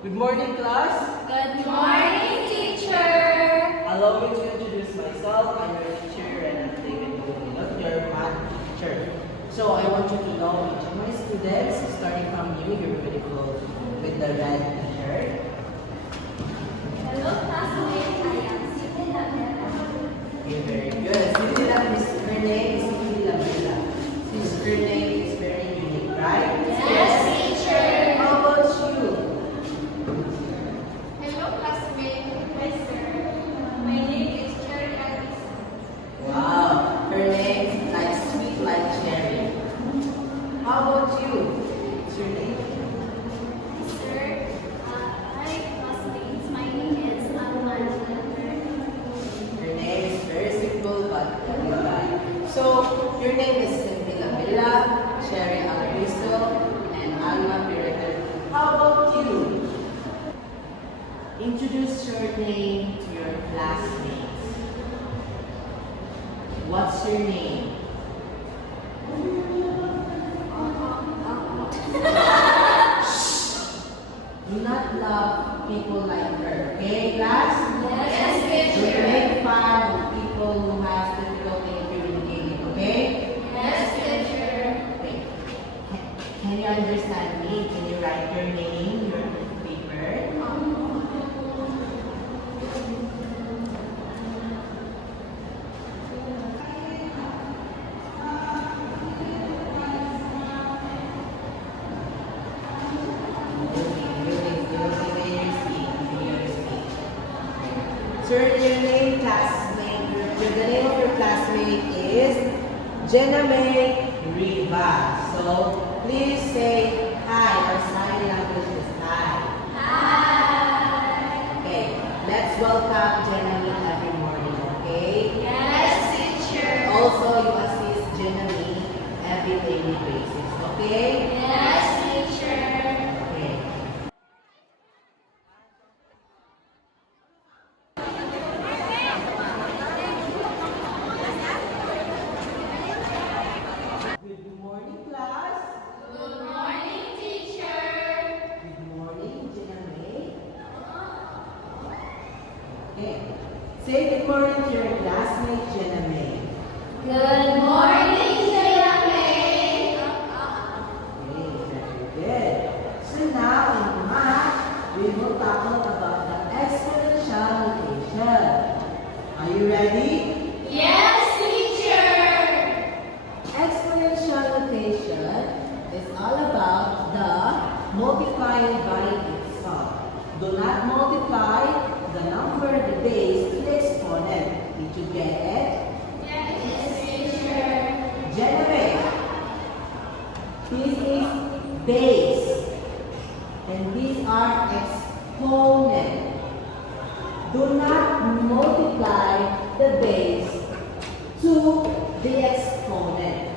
Good morning, class. Good morning, teacher. Allow me to introduce myself. I'm your teacher, and I'm David Bumilon, your math teacher. So I want you to know each of my students, starting from you, you're beautiful with the red t-shirt. Hello, classmates. I am Cindy Lavera. You're very good. Cindy Lavera, her name is Cindy Lavera. Since her name is very unique, right? Yes, teacher. How about you? Hello, classmates. Hi, sir. My name is Cherry Alice. Wow, her name is like sweet like cherry. How about you? What's your name? Sir, hi, classmates. My name is Alman. Your name is very simple but very right. So your name is Cindy Lavilla, Cherry Alviso, and Alma Pirete. How about you? Introduce your name to your classmates. What's your name? Do not love people like her, okay, class? Yes, Don't teacher. make fun of people who have difficulty in communicating, okay? Yes, teacher. Okay. Can you understand me? Can you write your name, your paper? Sir, your name, classmate, the name of your classmate is Jenna May Riva. So please say hi. Our sign language is hi. Hi. Okay, let's welcome Jenna May every morning, okay? Yes, teacher. Also, you assist Jenna May every daily basis, okay? Yes, teacher. Okay. Good morning, class. Good morning, teacher. Good morning, Jenna May. Okay. Say good morning to your classmate, Jenna May. Good morning, May. Okay, very good. So now in math, we will tackle about the exponential notation. Are you ready? Yes, teacher. Exponential notation is all about the multiplying by itself. Do not multiply the number, the base, to the exponent. Did you get it? Yes, teacher. Generate. This is base. And these are exponent. Do not multiply the base to the exponent.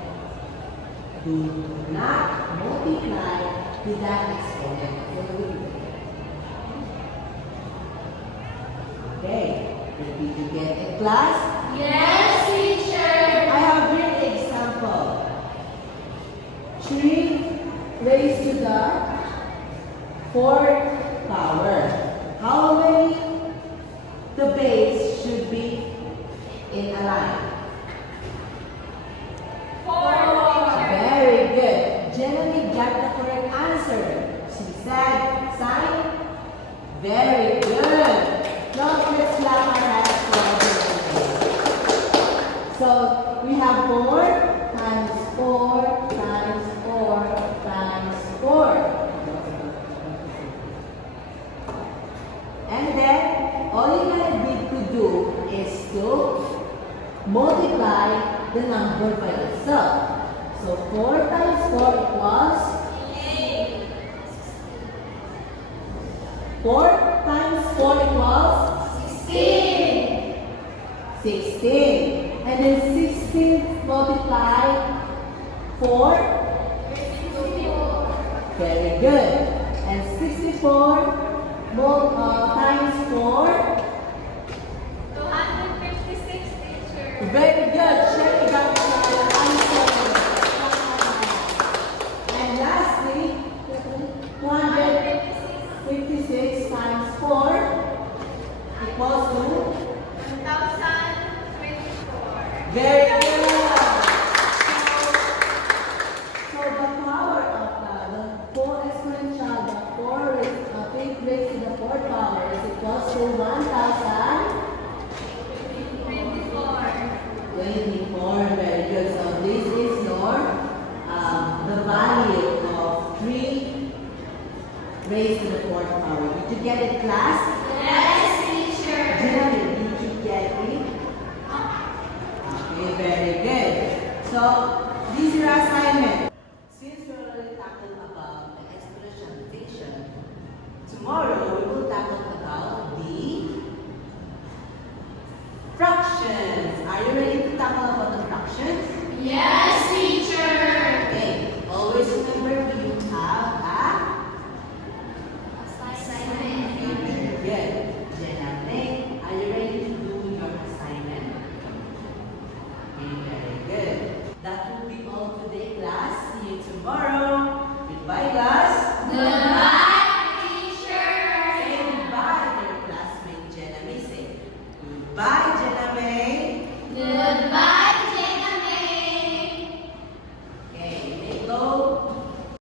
Do not multiply to that exponent. Okay. Did you get it, class? Yes, teacher. I have written an example. 3 raised to the 4th power. How many the base should be in a line? 4. Very good. Jenny got the correct answer. She said sign. Very good. Now let's clap our hands for her. So we have 4 times 4 times 4 times 4. And then all you need to do is to multiply the number by itself. So 4 times 4 equals 8. 4 times 4 equals 16. 16. And then 16 multiply 4. 54. Very good. And 64 times 4. 256, teacher. Very good. Check it out. Answer. And lastly, 256 equals to? 1024. Very good. So the power of the 4 exponential, the 5 raised to the 4th power is equals to 1024. Very good. So this is your the value of 3 raised to the 4th power. Did you get it, class? Yes, teacher. Jerry, did you get it? Okay, very good. So this is your assignment. Since we already tackled about the exponential notation, tomorrow we will tackle